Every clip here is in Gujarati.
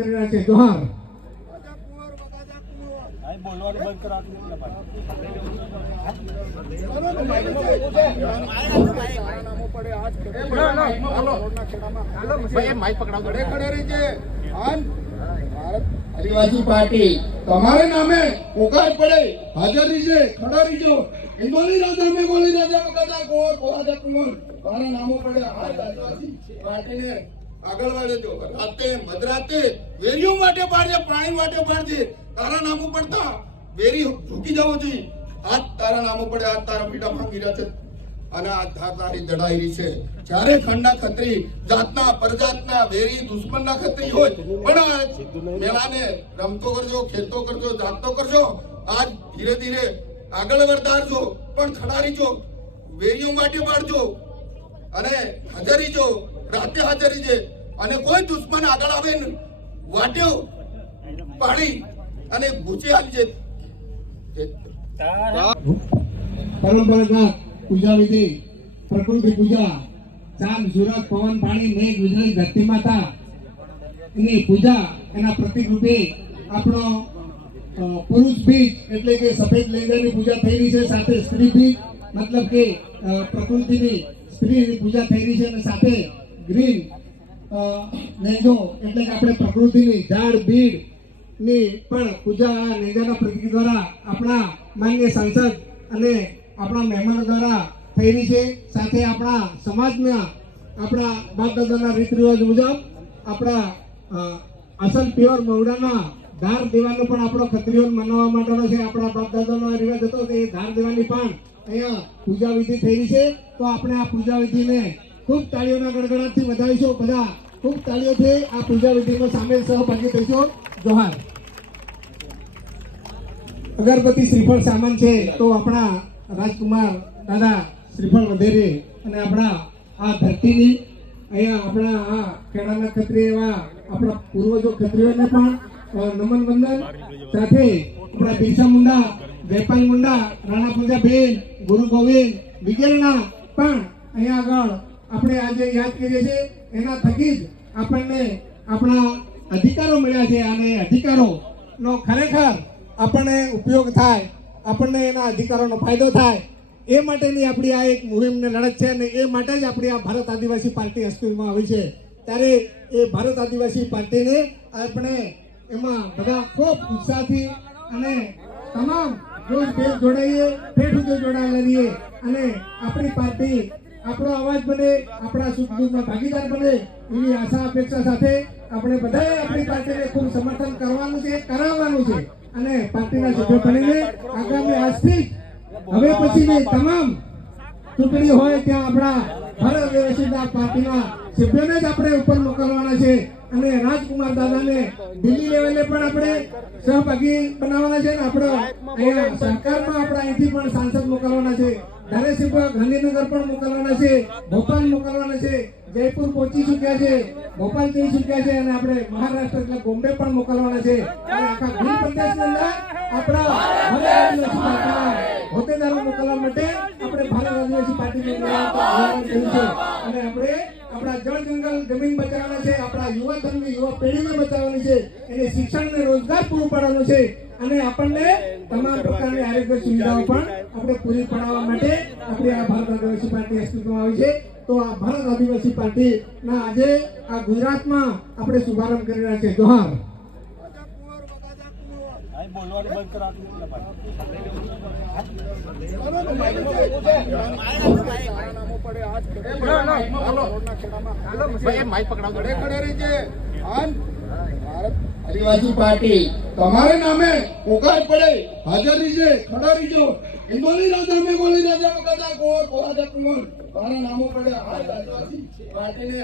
કરી રહ્યા છે? જોહાર. આદિવાસી પાર્ટી, તમારે નામે પોકાર પડે. હાજર રીજે ખડા રીજો ઇન્દોરી રાજા મે ગોલી રાજા કદા કોર કોરા કુમર તારા નામો પડે આદિવાસી પાર્ટીને આગળ વાળે જો રાતે, મધરાતે વેરીઓ માટે પાડજે, પ્રાણી માટે પાડજે. તારા નામો પડતા વેરી ઝૂકી જવો જોઈએ. હાથ તારા નામો પડે હાથ તારા પીડા માંગી રહ્યા છે. અને આ ધારદારી દડાયેલી છે. જ્યારે ખંડના ખત્રી જાતના, પરજાતના વેરી દુશ્મનના ખત્રી હોય, પણ મેળાને રમતો કરજો, ખેલતો કરજો જાતતો કરજો. આજ ધીરે ધીરે આગળ વધારજો, પણ ખડારીજો. વેરીઓ માટે પાડજો. અને હાજરીજો. રાતે હાજરી છે. અને કોઈ દુશ્મન આગળ આવે ને. વાટ્યો પાણી અને ભૂચી આવી છે. પરંપરાગત પૂજા વિધિ પ્રકૃતિ પૂજા ચાંદ સુરત પવન પાણી મેઘ વીજળી ધરતી માતા. એની પૂજા એના પ્રતિક રૂપે આપણો પુરુષ બીજ એટલે કે સફેદ લેંગાની પૂજા થઈ રહી છે સાથે સ્ત્રી બીજ મતલબ કે પ્રકૃતિની સ્ત્રીની પૂજા થઈ રહી છે અને સાથે ગ્રીન નેજો એટલે કે આપણે પ્રકૃતિની ઝાડ, બીડની પણ પૂજા લેંગાના પ્રતિક દ્વારા આપણા માન્ય સાંસદ અને આપણા મહેમાનો દ્વારા થઈ રહી છે. સાથે આપણા સમાજના, આપણા બાપ દાદાના રીત રિવાજ મુજબ આપણા અસલ પ્યોર મવડાના ધાર દેવાનો પણ આપણો ખત્રીઓ મનાવવા માટેનો છે. આપણા બાપ દાદાનો રિવાજ હતો તે ધાર દેવાની પણ અહીંયા પૂજા વિધિ થઈ રહી છે. તો આપણે આ પૂજા વિધિને ખૂબ તાળીઓના ગડગડાટથી વધાવીશું બધા. ખૂબ તાળીઓથી આ પૂજા વિધિમાં સામેલ સહભાગી થઈશું. જોહાર. અગરબત્તી શ્રીફળ સામાન છે તો આપણા રાજકુમાર દાદા શ્રીફળ વધેરે અને આપણા આ ધરતીની, અહીંયા આપણા આ ખેડાના ખત્રી એવા આપણા પૂર્વજો ખત્રીઓને પણ નમન વંદન. સાથે આપણા બિરસા મુંડા જયપાલ મુંડા, રાણા પૂજાબેન, ગુરુ ગોવિંદ વગેરેના પણ અહીંયા આગળ આપણે આજે યાદ કરીએ છીએ, એના થકી જ આપણને આપણા અધિકારો મળ્યા છે અને અધિકારો નો ખરેખર આપણને ઉપયોગ થાય, આપણને એના અધિકારોનો ફાયદો થાય. એ માટેની આપણી આ એક મુહિમને લડત છે અને એ માટે જ આપણી આ ભારત આદિવાસી પાર્ટી અસ્તિત્વમાં આવી છે. ત્યારે એ ભારત આદિવાસી પાર્ટીને આપણે એમાં બધા ખૂબ ઉત્સાહથી અને તમામ જોડાઈએ ઠેઠ સુધી જોડાયેલા રહીએ અને આપણી પાર્ટી આપણો અવાજ બને, આપણા સુખ દુઃખમાં ભાગીદાર બને એવી આશા અપેક્ષા સાથે આપણે બધાએ આપણી પાર્ટીને ખૂબ સમર્થન કરવાનું છે, કરાવવાનું છે અને પાર્ટીના સભ્યો બનીને આગામી આજથી હવે પછીની તમામ ચૂંટણી હોય ત્યાં આપણા ભારત વ્યવસ્થિત પાર્ટીના સભ્યોને જ આપણે ઉપર મોકલવાના છે. અને રાજકુમાર દાદાને દિલ્હી લેવલે પણ આપણે સહભાગી બનાવવાના છે ને આપણો. અહીંયા સરકારમાં આપણે અહીંથી પણ સાંસદ મોકલવાના છે. ધારાસભ્ય ગાંધીનગર પણ મોકલવાના છે. ભોપાલ મોકલવાના છે. જયપુર પહોંચી ચૂક્યા છે. ભોપાલ જઈ ચૂક્યા છે અને આપણે મહારાષ્ટ્ર એટલે બોમ્બે પણ મોકલવાના છે. અને આખા ગીર પ્રદેશની અંદર આપણા હોદ્દેદારો મોકલવા માટે આપણે ભારત આદિવાસી પાર્ટીને અને આપણે આપણા જળ જંગલ જમીન બચાવવાના છે, આપણા યુવા ધર્મની યુવા પેઢીને બચાવવાની છે, એને શિક્ષણ અને રોજગાર પૂરું પાડવાનો છે અને આપણને તમામ પ્રકારની આરોગ્ય સુવિધાઓ પણ આપણે પૂરી પાડવા માટે આપણે આ ભારત આદિવાસી પાર્ટી અસ્તિત્વમાં આવી છે. તો આ ભારત આદિવાસી પાર્ટીના આજે આ ગુજરાતમાં આપણે શુભારંભ કરી રહ્યા છે જોહાર. બોલવાનું બંધ આદિવાસી પાર્ટી તમારે નામે પોકાર પડે, હાજર રીજે ખડા રીજો ઇન્દોરી રાજા મે ગોલી રાજા કદા કોર કોરા કુમર તારા નામો પડે. આ આદિવાસી પાર્ટીને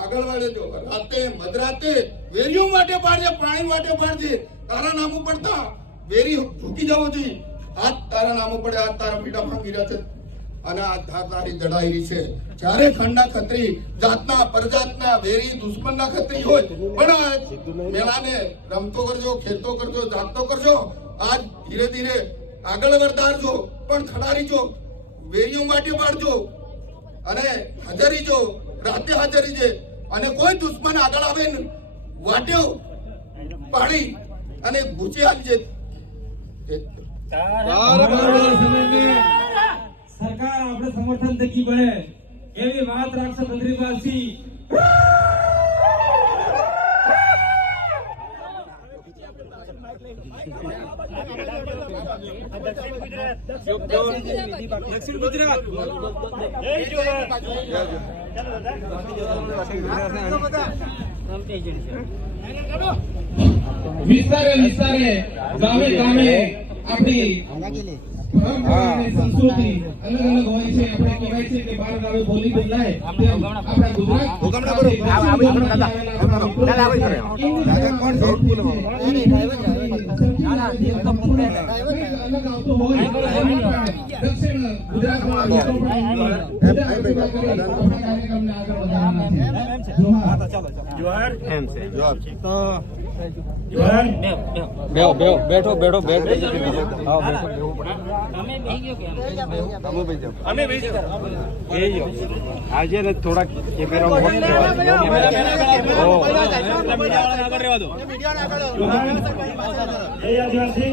આગળ વાળે જો રાતે, મધરાતે વેરીઓ માટે પાડજે, પાણી માટે પાડજે. તારા નામો પડતા વેરી ઝૂકી જવો જોઈએ હાથ તારા નામો પડે આજ તારા પીડા ભાંગી રહ્યા છે. અને આ ધારદારી દડાયેલી છે. જ્યારે ખંડના ખત્રી જાતના પરજાતના વેરી દુશ્મનના ખત્રી હોય, પણ મેળાને રમતો કરજો, ખેલતો કરજો જાતતો કરજો. આજ ધીરે ધીરે આગળ વધારજો, પણ ખડારીજો, વેરીઓ માટે પાડજો. અને હાજરીજો, રાતે હાજરી છે અને કોઈ દુશ્મન આગળ આવે ને વાટ્યો પાડી અને ભૂચી આપજે સરકાર આપણે સમર્થન થકી બને એવી વાત રાખશે મંત્રીપાલસિંહ દક્ષિણ ગુજરાત. વિસ્તારે વિસ્તારે ગામે ગામે આપણી સંસ્કૃતિ અલગ અલગ હોય છે. આપણે કહેવાય છે કે બાર ગામે બોલી બદલાય. તેમ આપણા ગુજરાત દક્ષિણ ગુજરાતમાં કાર્યક્રમને આગળ વધારવાના છે. જોહાર. જોહાર? તો. બેહો બેહો બેઠો બેઠો બેઠો આવો બેઠો અમે બેસી આજે ને થોડા કેમેરા જય આદિવાસી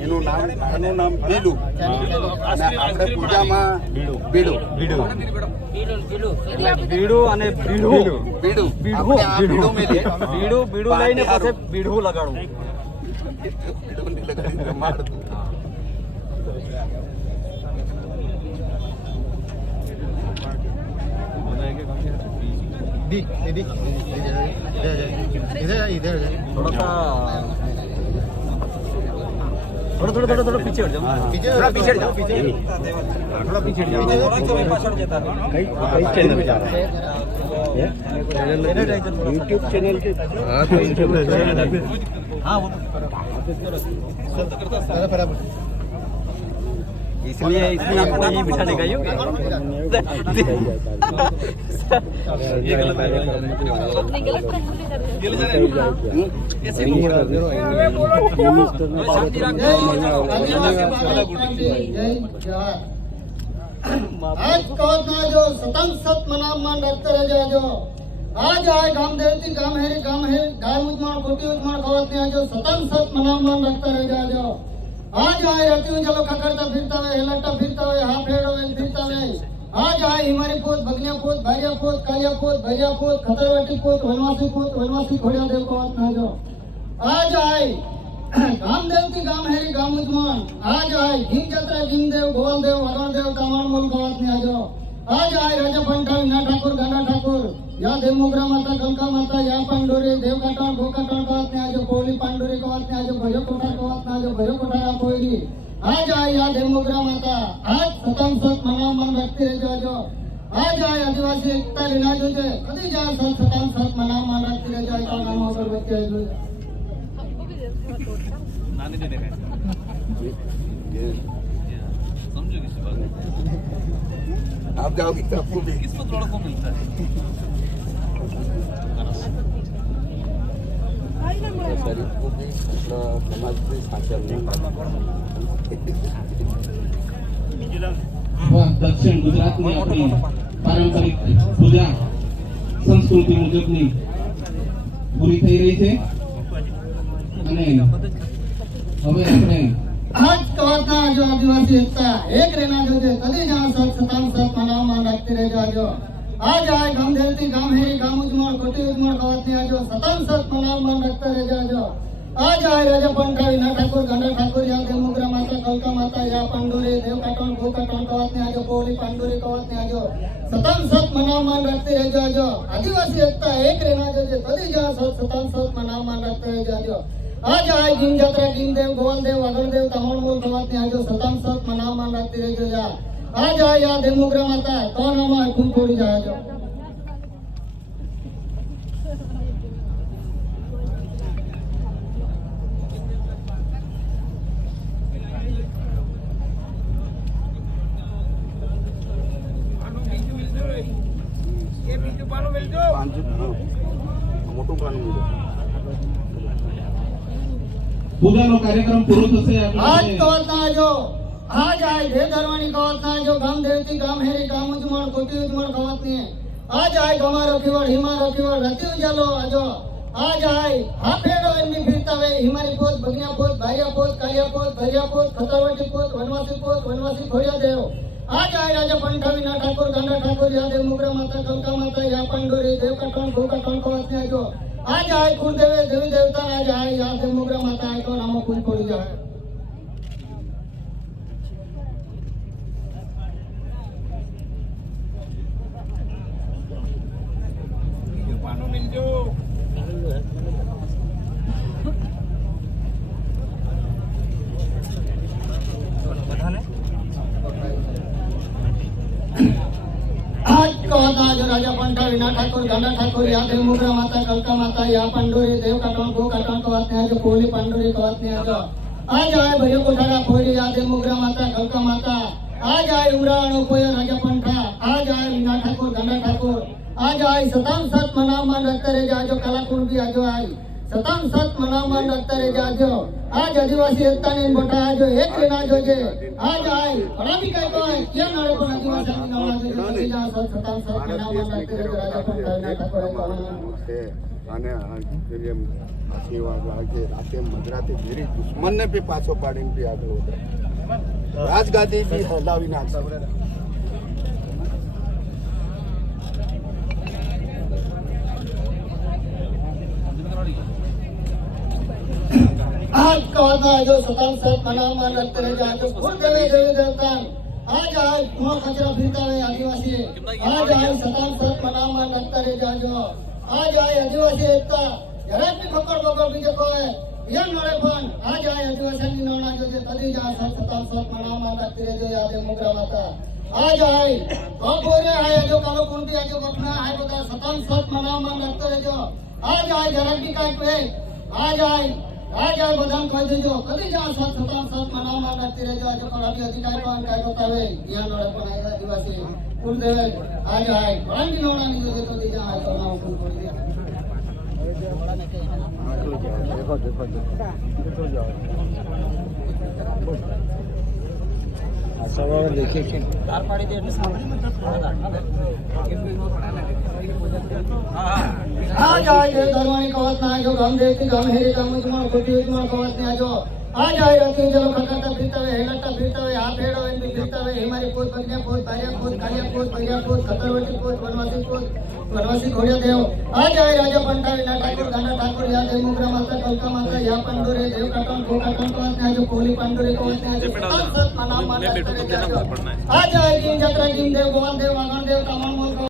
એનું નામ એનું નામ બીડું આપણે પૂજામાં બીડું બીડું બીડું અને બીડું બીડું બીડું બીડું બીડું બીડું લઈને પછી બીડું લગાડવું. दी दीदी इधर इधर थोड़ा सा थोड़ा थोड़ा थोड़ा थोड़ा पीछे हट जाओ पीछे थोड़ा पीछे हट जाओ पीछे थोड़ा पीछे हट जाओ कई कई चैनल पे जा रहा है यूट्यूब चैनल के हाँ तो यूट्यूब चैनल हाँ वो करता बराबर इसलिए इसलिए आपको ये बिठाने का ही हो ये गलत अपनी गलत फैसले आज कहना जो सतन सत मनाम मान रखते रह जाए जो आज आए गाम देवती गाम है गाम है गाय उजमाण गोटी उजमाण खवत ने जो सतन सत આજ આય રતિયું જલો ખકડતા ફિરતા હોય હેલટતા ફિરતા હોય, હા ફેડો વેલ ફિરતા હોય. આજ આય હિમારી પોત, ભગન્યા પોત, ભારિયા પોત, કાલિયા પોત, ભરિયા પોત, ખતરવાટી પોત, વનવાસી પોત, વનવાસી ખોડિયા દેવ કોત ના જો. આજ આય ગામ દેવથી ગામ હેરી ગામ ઉજમાન આજ આય જીમ જાત્રા જીમ દેવ ગોવલ દેવ હરણ દેવ કામણ મોલ ગવાત ને આજો આજ આય રાજા પંઠાવી ના ઠાકોર ગાડા ઠાકોર યા દેવ માતા કંકા માતા યા પાંડોરી દેવ કાટણ ગો કાટણ કવાત ને આજો કોલી પાંડોરી કવાત ને આજો ભયો કોઠા કવાત ને આજો ભયો કોઠા આ કોઈરી આજ આય યા દેવ માતા આજ સતમ સત મનાવ મન વ્યક્તિ રહેજો જો આજ આય આદિવાસી એકતા લીના જોજે. કદી જા સત સતમ સત મનાવ મન વ્યક્તિ રહેજો તો નામ અગરબત્તી આજો आप जाओगे तो आपको भी शरीफ को भी अपना समाज भी साचवना દક્ષિણ ગુજરાતની આપણી પારંપરિક પૂજા સંસ્કૃતિ મુજબની પૂરી થઈ રહી છે અને હવે આપણે આજ કવાતના જો આદિવાસી એકતા એક રેના જો છે કદી જાણ સત સતામ સત મનાવ માન રાખતી રહેજો આજો આજ આય ગામ દેવતી ગામ હેરી ગામ ઉજમળ કોટી ઉજમળ કવાતની આજો સતામ સત મનાવ માન રાખતા રહેજો આજો આજ આય રાજા પંટાવી ના ઠાકોર, ગંડા ઠાકોર, યા દેવ મુગરા માતા, કલકા માતા, યા પાંડુરી દેવ કાટણ ગો કાટણ કવાતની આજો કોલી પાંડુરી કવાતની આજો સતામ સત મનાવ માન રાખતી રહેજો આજો આદિવાસી એકતા એક રેના જો છે કદી જાણ સત સતામ સત મનાવ માન રાખતા રહેજો આજો આજ આ ગીમ જાત્રા ગીમ દેવ ગોવન દેવ અગણ દેવ તમણ મૂળ ભવાત ને આજો સતામ સત મના માન રાખતી રહેજો જા આજ આ યા દેમોગ્રા માતા તો નામાં ખૂબ થોડી જાય જો પાંચ મોટું પાનું મૂકો પૂજાનો કાર્યક્રમ પૂરો થશે આજ કવત ના જો આજ આય જે ધર્મની કવત ના જો ગામ દેવતી ગામ હેરી ગામ ઉજમણ કોટી ઉજમણ કવતની આજ આય ગમારો કિવડ હિમારો કિવડ રતિ ઉજાલો આજો. આજ આય હાફેડો એમની ફીરતા વે હિમારી પોત બગિયા પોત ભારિયા પોત કાલિયા પોત ભરિયા પોત ખતરવટી પોત વનવાસી પોત વનવાસી ખોડિયા દેવ. આજ આય રાજા પંઠાવી ના ઠાકોર ગાંડા ઠાકોર યાદે મુગરા માતા કલકા માતા યા પાંડોરી દેવ કટણ ભૂ કટણ કવત ને આજો. આજ આય કુળદેવે દેવી દેવતા, આજ આય આ સમગ્ર માતા આય તો નામો કુલ પડી જાય આજ કહતા જો રાજા પંટા વિના ઠાકોર, ગાંડા ઠાકોર યાદેવ મુગરા માતા, કલકા માતા, યા પાંડોરી દેવ કાટણ ગો કાટણ કવાત ને આજે કોલી પાંડોરી કવાત ને આજો. આજ આય ભયો કોઠારા કોહલી યા દેવ મુગરા માતા, કલકા માતા. આજ આય ઉમરાણો કોઈ રાજા પંઠા આજ આય વિના ઠાકોર, ગાંડા ઠાકોર. આજ આય સતામ સત મનામાં રખતરે જાજો બી આજો આય. સતામ સત મનામાં રખતરે જાજો આજ આદિવાસી એકતાની મોટા આજો એક વિના જોજે આજ આય. પડાવી કાઈ કોઈ કે નડે પણ આદિવાસી નવલા છે. કદી જા સત સતામ સત મનામાં રખતરે રાજા પણ કરના છે અને આ જેમ આ સેવા આજે રાતે મધરાતે ઘેરી દુશ્મનને બી પાછો પાડીને બી આગળ વધે. રાજગાદી બી હલાવી નાખશે. આજ कहता है जो सताम सात मनामा लगते रह जाते खुद देवे देवे देवतान आज आज कुआ कचरा फिरता है आदिवासी आज आज सताम सात मनामा लगता रह जाजो आज आय आदिवासी एकता જરાક બી ખબર બગર બીજે કોઈ યમ નડે પણ આજ આય આદિવાસીની નોના જો જે કદી જા સત સતામ સાત મનામા લગતી રહેજો યાદે મુગરા માતા આજ આય બપોરે આય જો કાલો કુંડી આજો બખના આય બધા સતામ સાત મનામા લગતો રહેજો આજ આય જરાક બી કાંઈક વે આજ આય આય બધાને કહી દેજો. કદી જા સત સતામ સાત મનામા લગતી રહેજો. આજે અભી અધિકારી પણ કાંઈ બતાવે જ્યાં નડે પણ આય આદિવાસી આજ કદી જા તો નામ દે દેખો જાઓ પાડી દે એટલે આજ આય જાય ધર્માની કવચ ના આજો ગામ દેવતી ગામ હેરી ગામ ઉજમાં ખોટી માં કવચ ને આજો. આ જાય રતી જલો ખટાતા ફીરતા વે હેલાતા ફીરતા વે આ ભેડો એમ બી ફીરતા વે પોત બગિયા પોત ભાર્યા પોત કાલિયા પોત ભરિયા પોત ખતરવટી પોત વનવાસી પોત વનવાસી ઘોડિયા દેવ. આ જાય રાજા પંટાવી ના ઠાકોર ગાના ઠાકોર યા દેવ મુગરા માતા કલકા માતા યા પાંડોરે દેવ કાટણ ગો કાટણ કવચ ને આજો કોલી પાંડોરે કવચ ને આજો. સત મનામ માતા આ જાય જીન જાત્રા જીન દેવ ગોવાલ દેવ વાગણ દેવ કામણ